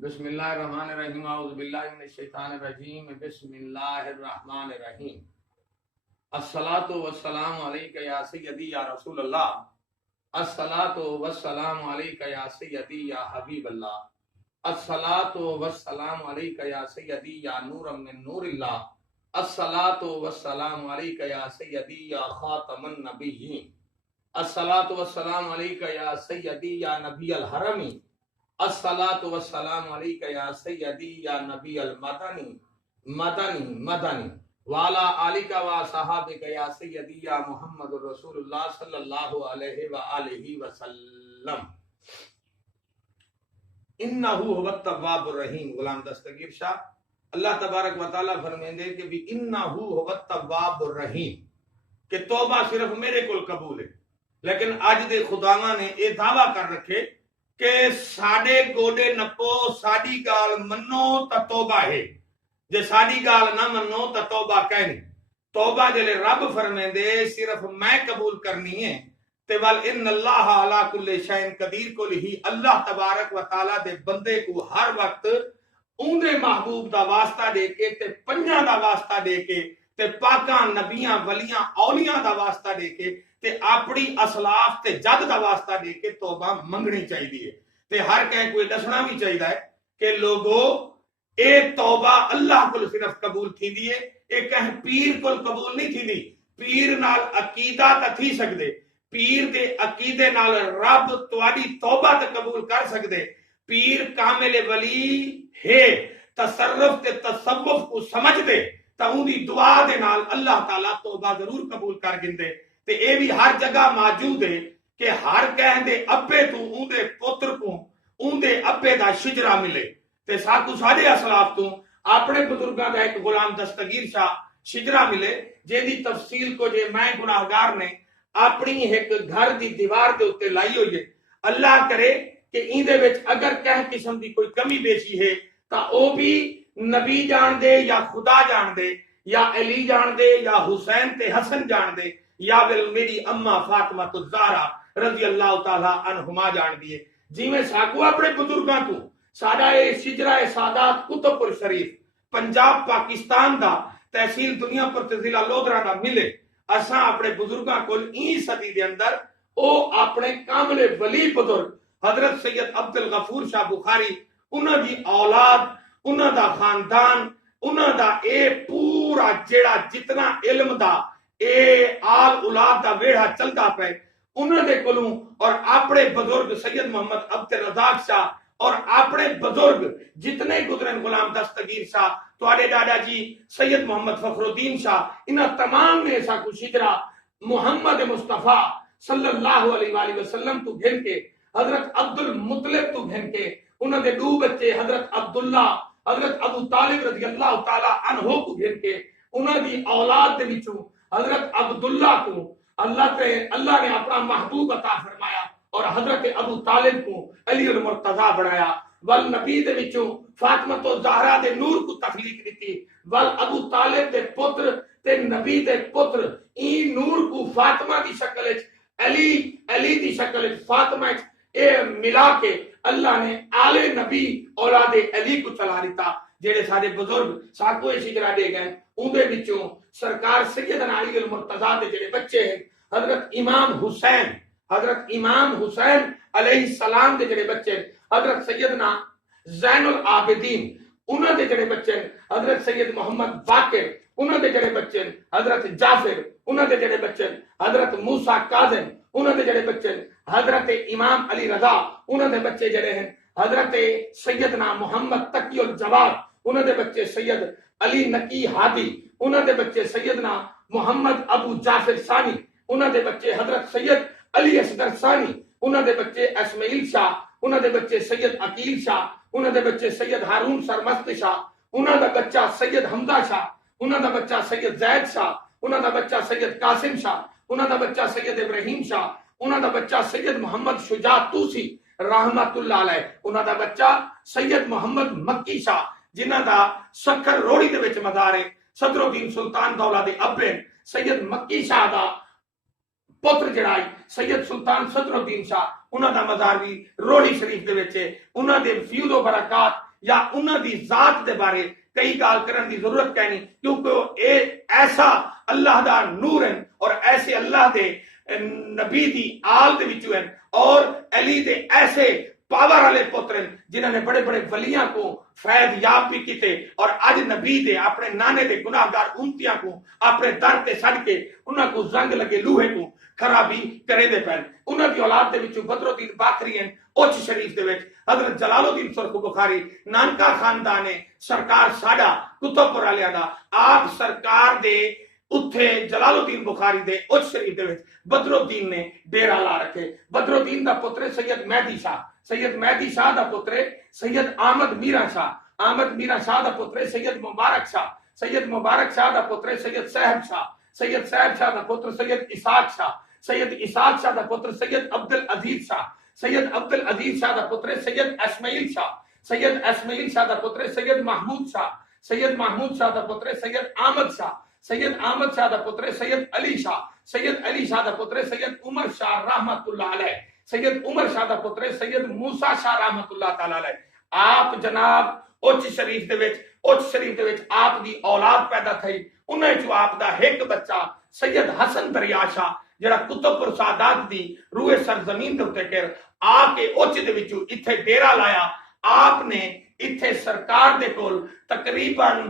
بسم اللہ الرحمن الرحیم اعوذ باللہ من الشیطان الرجیم بسم اللہ الرحمن الرحیم الصلاۃ والسلام علیک یا سیدی یا رسول اللہ الصلاۃ والسلام علیک یا سیدی یا حبیب اللہ الصلاۃ والسلام علیک یا سیدی یا نور من نور اللہ الصلاۃ والسلام علیک یا سیدی یا خاتم النبیین الصلاۃ والسلام علیک یا سیدی یا نبی الحرمین الصلاۃ والسلام علیک یا سیدی یا نبی المدنی مدنی والا آلک و صحابک یا سیدی یا محمد رسول اللہ صلی اللہ علیہ وآلہ وسلم انہ هو التواب الرحیم۔ غلام دستگیر شاہ اللہ تبارک و تعالیٰ فرمیندے کہ بھی انہ هو التواب الرحیم کہ توبہ صرف میرے کول قبول ہے، لیکن اج دے خداواں نے یہ دعویٰ کر رکھے کہ ساڈے گوڈے نپو، ساڈی گال منو تا توبہ ہے، جے ساڈی گال نہ منو تا توبہ کہنی۔ توبہ جلے رب فرمیندے صرف میں قبول کرنی ہے تے ول ان اللہ علی کل شیء قدیر کو ہی اللہ تبارک و تعالی دے بندے کو ہر وقت اون دے محبوب دا واسطہ دے کے تے پنجاں دا واسطہ دے کے تے پاکاں نبیاں ولیاں اولیاء دا واسطہ دے کے تے اپنی اسلاف تے جد دا واسطہ دے کے توبہ منگنی چاہیے تے ہر کہیں کوئی دسنا بھی چاہیے کہ لوگو اے توبہ اللہ کو صرف قبول تھی دیئے، اے کہیں پیر کو قبول نہیں تھی دی۔ پیر نال عقیدہ تا تھی سکدے، پیر دے عقیدے نال رب تواڈی توبہ تے قبول کر سکدے۔ پیر کامل ولی ہے، تصرف تے تصوف کو سمجھ دے تا اون دی دعا دے نال اللہ تعالیٰ توبہ ضرور قبول کر گندے۔ تے اے بھی ہر جگہ موجود ہے کہ ہر کہن دے ابے تو اون دے پتر کو اون دے ابے دا شجرہ ملے۔ تے ساکو ساڈے اسلاف تو اپنے بزرگاں دا ایک غلام دستگیر شاہ شجرہ ملے جے دی تفصیل کو جے میں گناہگار نے اپنی ایک گھر دی دیوار دے اوتے لائی ہوئی ہے۔ اللہ کرے کہ این دے وچ اگر کہیں قسم دی کوئی کمی بیشی ہے تا او بھی نبی جان دے یا خدا جان دے یا علی جان دے یا حسین تے حسن جان دے یا میری اماں فاطمہ الزہرا رضی اللہ تعالی عنہما جان دیے۔ جی میں ساکو اپنے بزرگاں تو ساڈا اے شجرہ سادات قطب پور شریف پنجاب پاکستان دا تحصیل دنیا پر ضلع لودھرا دا ملے۔ اساں اپنے بزرگاں کول این صدی دے اندر او اپنے کامل ولی بزرگ حضرت سید عبد الغفور شاہ بخاری انہاں دی اولاد، انہاں دا خاندان، انہاں دا اے پورا جیڑا جتنا علم دا اے آل اولاد دا ویڑا چلدا پے انہاں دے کولوں اور اپنے بزرگ سید محمد عبد الرزاق شاہ اور اپنے بزرگ جتنے گزرن غلام دستگیر شاہ تواڈے ڈاڈا جی سید محمد فخر الدین شاہ انہاں تمام نے ایسا کو شجرہ محمد مصطفیٰ صلی اللہ علیہ وآلہ وسلم تو گھن کے حضرت عبد المطلب تو گھن کے انہاں دے دو بچے حضرت عبداللہ حضرت ابو طالب رضی اللہ تعالی عنہ کو گھن کے انہاں دی اولاد دے وچوں حضرت عبداللہ کو اللہ نے اپنا محبوب عطا فرمایا اور حضرت ابو طالب کو علی المرتضی بنایا۔ ول نبی دے وچوں فاطمہ الزہرا دے نور کو تخلیق دیتی، ول ابو طالب دے پتر تے نبی دے پتر این نور کو فاطمہ دی شکل وچ علی دی شکل وچ فاطمہ وچ اے ملا کے اللہ نے آل نبی اولاد علی کو چلا دیتا۔ جڑے سارے بزرگ ساکو شجرا دے گئے اون دے وچوں سرکار سیدنا علی المرتضی دے جڑے بچے ہیں حضرت امام حسین علیہ السلام دے جڑے بچے حضرت سیدنا زین العابدین انہاں دے جڑے بچے حضرت سید محمد باقر انہاں دے جڑے بچے حضرت جعفر انہاں دے جڑے بچے حضرت موسیٰ کاظم انہاں دے جڑے بچے حضرت امام علی رضا انہاں دے بچے جڑے ہیں حضرت سیدنا محمد تقی الجواد انہاں دے بچے سید علی نقی ہادی انہاں دے بچے سیدنا محمد ابو جعفر ثانی انہاں دے بچے حضرت سید علی اصغر ثانی انہاں دے بچے اسماعیل شاہ انہاں دے بچے سید عقیل شاہ انہاں دے بچے سید ہارون سرمست شاہ انہاں دا بچہ سید حمزہ شاہ انہاں دا بچہ سید زید شاہ انہاں دا بچہ سید قاسم شاہ انہاں دا بچہ سید ابراہیم شاہ انہاں دا بچہ سید محمد شجاع توسی رحمت اللہ علیہ انہاں دا بچہ سید محمد مکی شاہ جنہاں دا سکر روڑی دے وچ مزار ہے۔ صدر الدین سلطان دولہ دے ابے سید مکی شاہ دا پتر جڑائی سید سلطان صدر الدین شاہ انہاں دا مزار بھی روڑی شریف دے وچ ہے۔ انہاں دے فیض و برکات یا انہاں دی ذات دے بارے کئی گال کرن دی ضرورت کہنی، کیونکہ وہ ایسا اللہ دا نور ہیں اور ایسے اللہ دے نبی دی آل دے وچوں ہیں اور علی دے ایسے پاور والے پتر ہیں جنہوں نے بڑے بڑے ولیاں کو فیض یاب بھی کیتے، اور اج نبی دے اپنے نانے دے گناہگار امتیاں کو اپنے در تے چھڈ کے انہاں کو زنگ لگے لوہے کو خرابی کرے دے پین۔ انہاں دی اولاد دے وچوں بدر الدین باقری ہیں اوچ شریف دے وچ حضرت جلال الدین سرخ بخاری نانکا خاندان ہے سرکار ساڈا کتب پور والیاں دا، آپ سرکار دے اتھے جلال الدین بخاری دے اوچ شریف دے وچ بدر الدین نے ڈیرا لا رکھے۔ بدر الدین دا پتر سید مہدی شاہ، سید مہدی شاہ دا پتر سید احمد میرا شاہ، احمد میرا شاہ دا پتر سید مبارک شاہ، سید مبارک شاہ دا پتر سید صاحب شاہ، سید صاحب شاہ دا پتر سید اسحاق شاہ، سید اسحاق شاہ دا پتر سید عبد العزیز شاہ، سید عبد العزیز شاہ دا پتر سید اسماعیل شاہ، سید اسماعیل شاہ دا پتر سید محمود شاہ، سید محمود شاہ دا پتر سید احمد شاہ، سید احمد شاہ دا پتر سید علی شاہ، سید علی شاہ دا پتر سید عمر شاہ رحمت اللہ علیہ، سید عمر شاہ دا پتر سید موسیٰ شاہ رحمت اللہ تعالی علیہ۔ آپ جناب اوچ شریف دے وچ آپ دی اولاد پیدا تھی، انہاں چوں آپ دا ایک بچہ سید حسن دریا شاہ جڑا کتب پر سعادات دی روئے سرزمین دے اوتے کر آ کے اوچ دے وچوں ایتھے ڈیرا لایا۔ آپ نے ایتھے سرکار دے کول تقریباً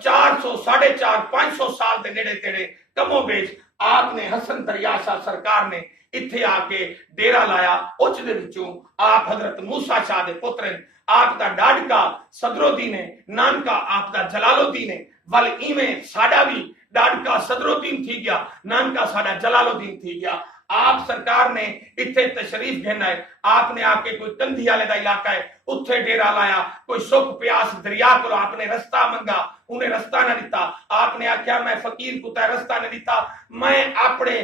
400 450 500 سال دے نیڑے تیڑے کم و بیش آپ نے حسن دریا شاہ سرکار نے ایتھے آ کے ڈیرا لایا۔ اوچ دے وچوں آپ حضرت موسیٰ شاہ دے پتر آپ دا ڈاڈکا صدر الدین ہے، نانکا آپ دا جلال الدین ہے، ول ایویں ساڈا بھی ڈاڈکا صدر الدین تھی گیا، نانکا ساڈا جلال الدین تھی گیا۔ آپ سرکار نے اتھے تشریف گھنا ہے، آپ نے آ کے کوئی کندھی والے دا علاقہ ہے اتھے ڈیرا لایا، کوئی سکھ پیاس دریا کو آپ نے رستہ منگا، انہیں رستہ نہ دیتا۔ آپ نے آکھیا میں فقیر کو تے رستہ نہ دیتا، میں اپنے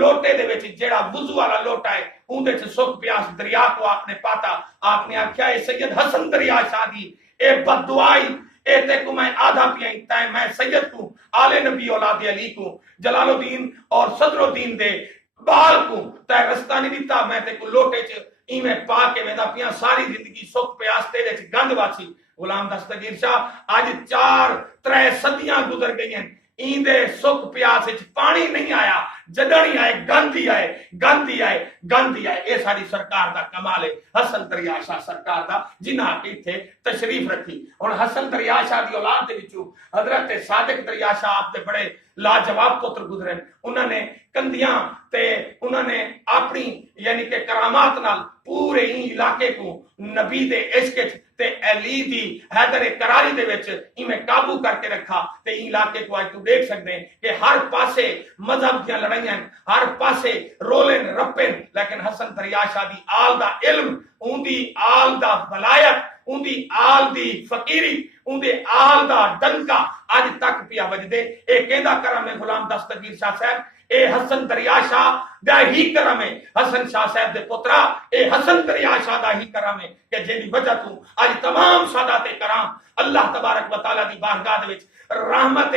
لوٹے دے وچ جیڑا وضو والا لوٹا ہے اون دے وچ سکھ پیاس دریا کو آپ نے پاتا۔ آپ نے آکھیا اے سید حسن دریا شاہ دی اے بد دعائی اے تے کو میں آدھا پیائیں تے میں سید کو آل نبی اولاد علی کو جلال الدین اور صدر الدین دے بال کو تے رستہ نہیں دیتا، میں تے کو لوٹے چ ایویں پا کے ویندا پیاں ساری زندگی سکھ پیاس تیرے چ گند واسی۔ غلام دستگیر شاہ اج 4 صدیاں گزر گئی ہیں، ایندے سکھ پیاس وچ پانی نہیں آیا، جدڑی آئے گند ہی آئے، گند ہی آئے، گند ہی آئے۔ اے ساری سرکار دا کمال ہے حسن دریا شاہ سرکار دا جنہاں کے اتھے تشریف رکھی۔ اور حسن دریا شاہ دی اولاد دے وچوں حضرت صادق دریا شاہ آپ دے بڑے لاجواب پتر گزرے، انہوں نے کندیاں تے انہوں نے اپنی یعنی کہ کرامات نال پورے ہی علاقے کو نبی دے عشق تے علی دی حیدر کراری دے وچ ایویں قابو کر کے رکھا تے این علاقے کو آج تو دیکھ سکتے ہیں کہ ہر پاسے مذہب دیاں لڑائیاں، ہر پاسے رولن رپن، لیکن حسن دریا شاہ دی آل دا علم، اون دی آل دا ولایت، اون دی آل دی فقیری، اون دی آل دا ڈنکا آج تک پیا وجدے۔ اے کہندا کرم ہے غلام دستگیر شاہ صاحب، اے حسن دریا شاہ دا ہی کرم ہے، حسن شاہ صاحب دے پترا اے حسن دریا شاہ دا ہی کرم ہے کہ جیدی وجہ تو آج تمام سادات کرام اللہ تبارک و تعالی دی بارگاہ دے وچ رحمت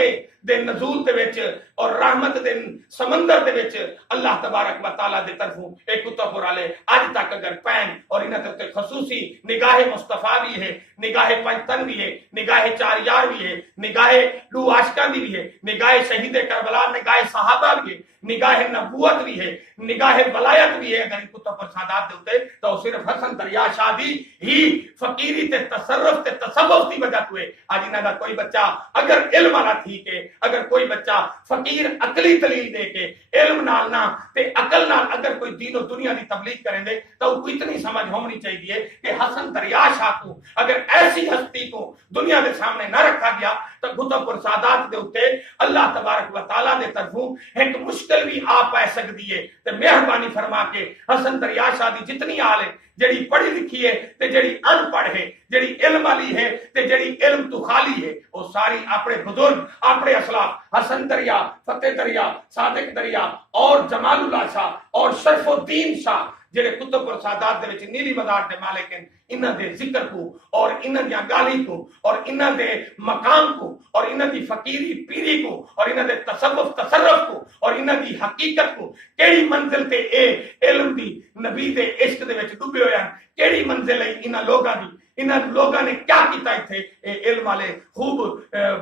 دے نزول دے وچ اور رحمت دے سمندر دے وچ اللہ تبارک و تعالی دے طرفوں اے کتب والے آج تک اگر پین اور انہاں تے خصوصی نگاہ مصطفیٰ بھی ہے، نگاہ پنجتن بھی ہے، نگاہ چار یار بھی ہے، نگاہ لو عاشقاں دی بھی ہے، نگاہ شہید کربلا، نگاہ صحابہ بھی ہے، نگاہ نبوت بھی ہے، نگاہ ولایت بھی ہے۔ اگر کتب پر سادات دے ہوتے تو صرف حسن دریا شاہ دی ہی فقیری تے تصرف تے تصوف دی وجہ تو ہے۔ آج انہاں دا کوئی بچہ اگر علم والا تھی کہ اگر کوئی بچہ فقیر عقلی دلیل دے کے علم نال نہ تے عقل نال اگر کوئی دین و دنیا دی تبلیغ کریں دے تو کوئی اتنی سمجھ ہونی چاہیے کہ حسن دریا شاہ کو اگر ایسی ہستی کو دنیا دے سامنے نہ رکھا گیا تو کتب پر سادات دے ہوتے اللہ تبارک و تعالیٰ دے طرفوں ایک مشکل بھی آ پائے سکتی ہے۔ تے مہربانی فرما کے حسن دریا شاہ دی جتنی آل ہے، جڑی پڑھی لکھی ہے تے جڑی ان پڑھ ہے، جڑی علم والی ہے تے جڑی علم تو خالی ہے، وہ ساری اپنے بزرگ، اپنے اسلاف حسن دریا، فتح دریا، صادق دریا اور جمال اللہ شاہ اور شرف الدین شاہ جڑے کتب اور سادات دے وچ نیلی مدار دے مالک ہیں، انہاں دے ذکر کو اور انہاں دی گالی کو اور انہاں دے مقام کو اور انہاں دی فقیری پیری کو اور انہاں دے تصوف تصرف کو اور انہاں دی حقیقت کو کیڑی منزل تے اے علم دی نبی دے عشق دے وچ ڈوبے ہوئے ہیں، کیڑی منزل ہے انہاں لوگاں دی انہاں لوگاں نے کیا کیتا تھے اے علم والے خوب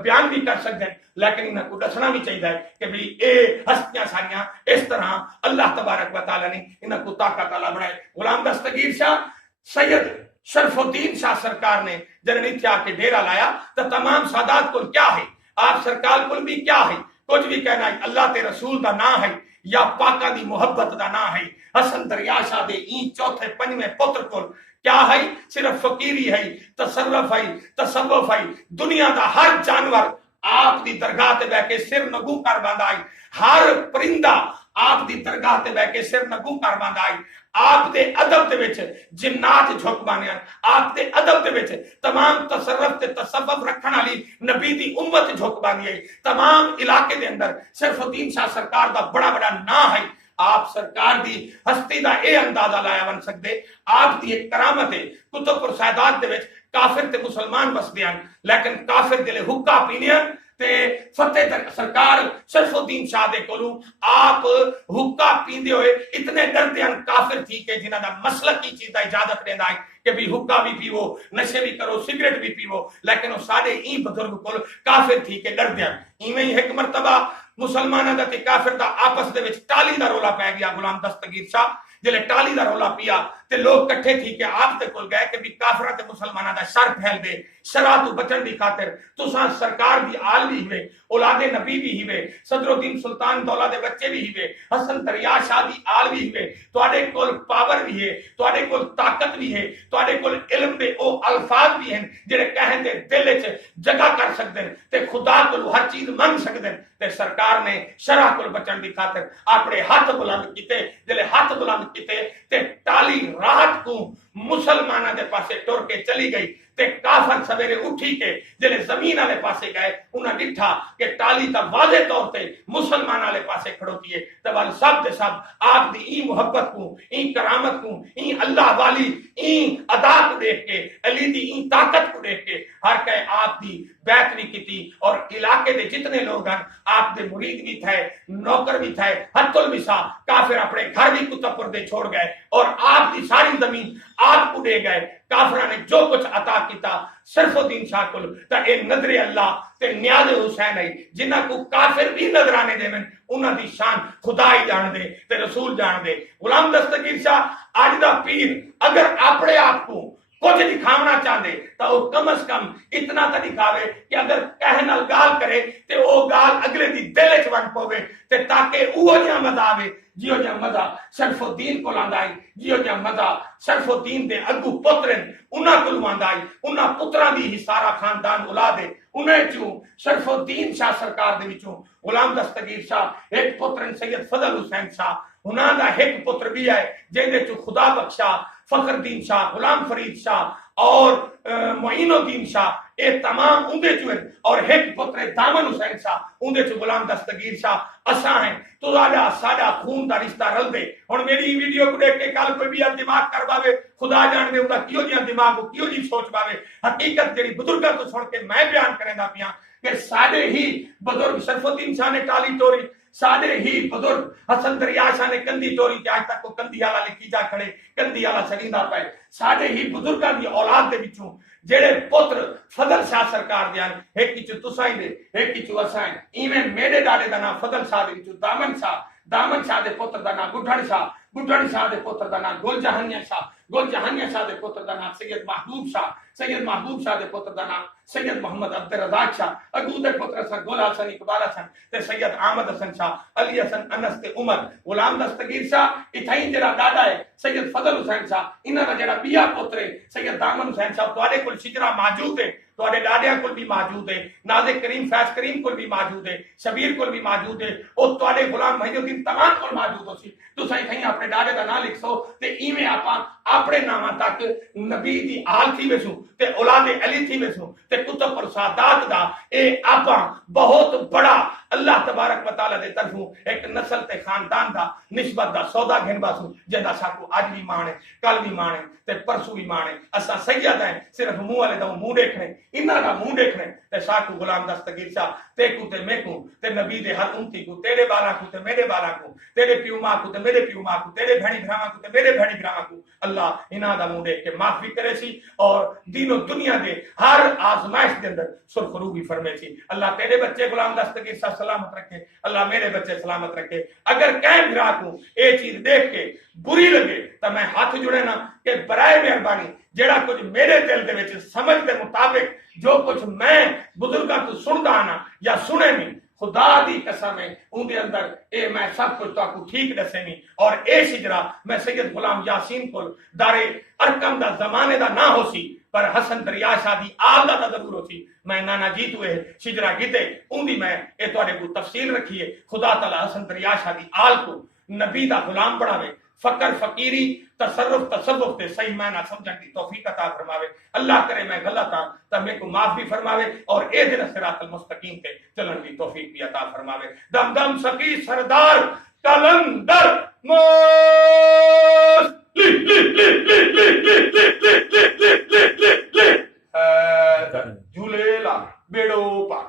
بیان بھی کر سکتے ہیں، لیکن انہاں کو دسنا بھی چاہیے کہ بھی اے ہستیاں ساریاں اس طرح اللہ تبارک و تعالی نے انہاں کو طاقت والا بنائے۔ غلام دستگیر شاہ سید شرف الدین شاہ سرکار نے جنہیں اتھے آ کے ڈیرا لایا تو تمام سادات کو کیا ہے، آپ سرکار کو بھی کیا ہے، کچھ بھی کہنا ہے اللہ تے رسول دا نا ہے یا پاکا دی محبت دا نا ہے۔ حسن دریا شاہ دے این چوتھے پنجویں پتر کو کیا ہے، صرف فقیری ہے، تصرف ہے، تصوف ہے۔ دنیا دا ہر جانور آپ دی درگاہ تے بیٹھ کے سر نگو کر باندا ہے، ہر پرندہ آپ دی درگاہ تے بیٹھ کے سر نگو کر باندا ہے۔ آپ دے ادب دے وچ جنات جھک بانے ہیں، آپ دے ادب دے وچ تمام تصرف تے تصوف رکھن والی نبی دی امت جھک بانی ہے۔ تمام علاقے دے اندر شرف الدین شاہ سرکار دا بڑا بڑا نا ہے۔ آپ سرکار دی ہستی دا اے اندازہ لایا بن سکتے، آپ دی ایک کرامت ہے۔ کتب اور سائدات دے وچ کافر تے مسلمان بس دیاں، لیکن کافر دے لے حکا پینیاں تے فتح سرکار شرف الدین شاہ دے کولوں آپ حکا پیندے ہوئے اتنے ڈردے ہیں کافر تھی کہ جنہاں دا مسلک کی چیز دا اجازت رہندا ہے کہ بھی حکا بھی پیو، نشے بھی کرو، سگریٹ بھی پیو، لیکن وہ سارے این بزرگ کول کافر تھی کہ ڈردے ہیں۔ ایویں ہی ایک مرتبہ مسلماناں دا تے کافر دا آپس دے وچ ٹالی دا رولا پے گیا۔ غلام دستگیر شاہ جلے ٹالی دا رولا پیا تے لوگ کٹھے تھی کہ آپ تے کول گئے کہ بھی کافراں تے مسلماناں دا شر پھیل دے، شرع تو بچن دی خاطر تساں سرکار دی آل بھی ہوئے، اولاد نبی بھی ہوئے، صدر الدین سلطان دولہ دے بچے بھی ہوئے، حسن دریا شاہ دی آل بھی ہوئے، تواڈے کول پاور بھی ہے، تواڈے کول طاقت بھی ہے، تواڈے کول علم دے او الفاظ بھی ہیں جڑے کہن دے دل وچ جگہ کر سکدے ہیں تے خدا کول ہر چیز منگ سکدے ہیں۔ تے سرکار نے شرع کول بچن دی خاطر اپنے ہاتھ بلند کیتے، جلے ہاتھ بلند کیتے تے ٹالی رات کو مسلمانہ دے پاسے ٹر کے چلی گئی تے کافر سویرے اٹھی کے جلے زمین والے پاسے گئے انہاں ڈٹھا کہ ٹالی تا واضح طور تے مسلمان والے پاسے کھڑوتی ہے تے وال سب دے سب آپ دی این محبت کو، این کرامت کو، این اللہ والی این ادا کو دیکھ کے، علی دی این طاقت کو دیکھ کے ہر کہے آپ دی بیعت بھی کیتی، اور علاقے دے جتنے لوگ ہیں آپ دے مرید بھی تھے، نوکر بھی تھے، حتی الوسا کافر اپنے گھر بھی کتب پر دے چھوڑ گئے اور آپ دی ساری زمین آپ کو دے گئے۔ کافرہ نے جو کچھ عطا کیتا شرف الدین شاہ کل تا اے نظر اللہ تے نیاز حسین ہے جنہ کو کافر بھی نظرانے دے من انہاں دی شان خدا ہی جان دے تے رسول جان دے۔ غلام دستگیر شاہ آج دا پیر اگر اپنے آپ کو کچھ دکھاونا چاہتے تو وہ کم از کم اتنا تا دکھاوے کہ اگر کہنا گال کرے تے او گال اگلے دی دل وچ ون پوے تے تاکہ اوہ جہاں مزہ آوے جیو جہاں مزہ شرف الدین کو لاندا ہے، جیو جہاں مزہ شرف الدین دے اگو پترن انہاں کو لاندا ہے، انہاں پتراں دی ہی سارا خاندان اولاد ہے۔ انہیں چوں شرف الدین شاہ سرکار دے وچوں غلام دستگیر شاہ ایک پترن سید فضل حسین شاہ، انہاں دا ایک پتر بھی ہے جے دے چوں خدا بخشا فخر الدین شاہ، غلام فرید شاہ اور معین الدین شاہ، اے تمام اندے چوں ہیں، اور ایک پتر دامن حسین شاہ اندے چوں غلام دستگیر شاہ اساں ہیں۔ تو ساڈا خون دا رشتہ رل دے۔ ہن میری ویڈیو کو دیکھ کے کل کوئی بھی دماغ کر باوے خدا جان دے اندا کیوں جہاں دماغ کو کیوں جی سوچ باوے۔ حقیقت جڑی بزرگاں تو سن کے میں بیان کریندا پیاں کہ ساڈے ہی بزرگ شرف الدین شاہ نے ٹالی ٹوری، ساڈے ہی بزرگ حسن دریا شاہ نے کندی ٹوری کہ آج تک کو کندی والا لکھی جا کھڑے، کندی والا چڑھیندا پئے۔ ساڈے ہی بزرگاں دی اولاد دے وچوں جڑے پتر فضل شاہ سرکار دیاں ایک کچھ تساں دے ایک کچھ اساں، ایویں میرے ڈاڈے دا نام فضل شاہ دے وچوں دامن شاہ، دامن شاہ دے پتر دا نام گڈھڑ شاہ، گڈھڑ شاہ دے پتر دا نام گل جہانیہ شاہ، گل جہانیہ شاہ دے پتر دا نام سید محبوب شاہ، سید محبوب شاہ دے پتر دا نام سید محمد عبد الرزاق شاہ، اگو دے پتر سن گل حسن اقبال حسن تے سید احمد حسن شاہ، علی حسن انس تے عمر۔ غلام دستگیر شاہ اتھائی جڑا دادا ہے سید فضل حسین شاہ، انہاں دا جڑا بیا پتر ہے سید دامن حسین شاہ، تواڈے کول شجرا موجود ہے، تواڈے ڈاڈیاں کول بھی موجود ہے، ناز کریم فیض کریم کول بھی موجود ہے، شبیر کول بھی موجود ہے، او تواڈے غلام محی الدین تمام کول موجود ہو سی۔ تساں اتھائی اپنے ڈاڈے دا نام لکھ سو تے ایویں آپاں اپنے ناماں تک نبی دی آل تھی ویسوں تے اولاد علی تھی ویسوں تے کتب اور سادات دا اے آپاں بہت بڑا اللہ تبارک و تعالی دے طرفوں ایک نسل تے خاندان دا نسبت دا سودا گھن باسوں جندا ساکو اج بھی مانے کل بھی مانے تے پرسوں بھی مانے اسا سید ہیں صرف منہ والے دا منہ دیکھنے انہاں دا منہ دیکھنے تے ساکو غلام دستگیر شاہ تے کو تے میں کو تے نبی دے ہر امتی کو تیرے بالا کو تے میرے بالا کو تیرے پیو ماں کو تے میرے پیو ماں کو تیرے بھڑی بھراواں کو تے میرے بھڑی بھراواں کو اللہ انہاں دا منہ دیکھ کے معافی کرے سی اور دین و دنیا دے ہر آزمائش دے اندر سرخرو بھی فرمے سی اللہ تیرے بچے غلام دستگیر شاہ سلامت رکھے اللہ میرے بچے سلامت رکھے اگر کہیں بھرا کو اے چیز دیکھ کے بری لگے تو میں ہاتھ جڑے نا کہ برائے مہربانی جڑا کچھ میرے دل دے وچ سمجھ دے مطابق جو کچھ میں بزرگاں تو سندا آنا یا سنے نہیں خدا دی قسم ہے ان دے اندر اے میں سب کچھ تو کو ٹھیک دسے نہیں اور اے شجرا میں سید غلام یاسین کو دار ارکم دا زمانے دا نہ ہو سی پر حسن دریا شادی آل دا ضرور ہو سی میں نانا جیت ہوئے شجرا گیتے ان دی میں اے تواڈے کو تفصیل رکھی ہے خدا تعالی حسن دریا شادی آل کو نبی دا غلام بناوے فقر فقیری تصرف تصوف تے صحیح معنی سمجھن دی توفیق عطا فرماوے اللہ کرے میں غلط ہاں تے میں کو معاف بھی فرماوے اور اے دن صراط المستقیم تے چلن دی توفیق بھی عطا فرماوے دم دم سقی سردار کلندر موس لی لی لی لی لی لی لی لی لی لی لی لی لی جھولے لا بیڑو پا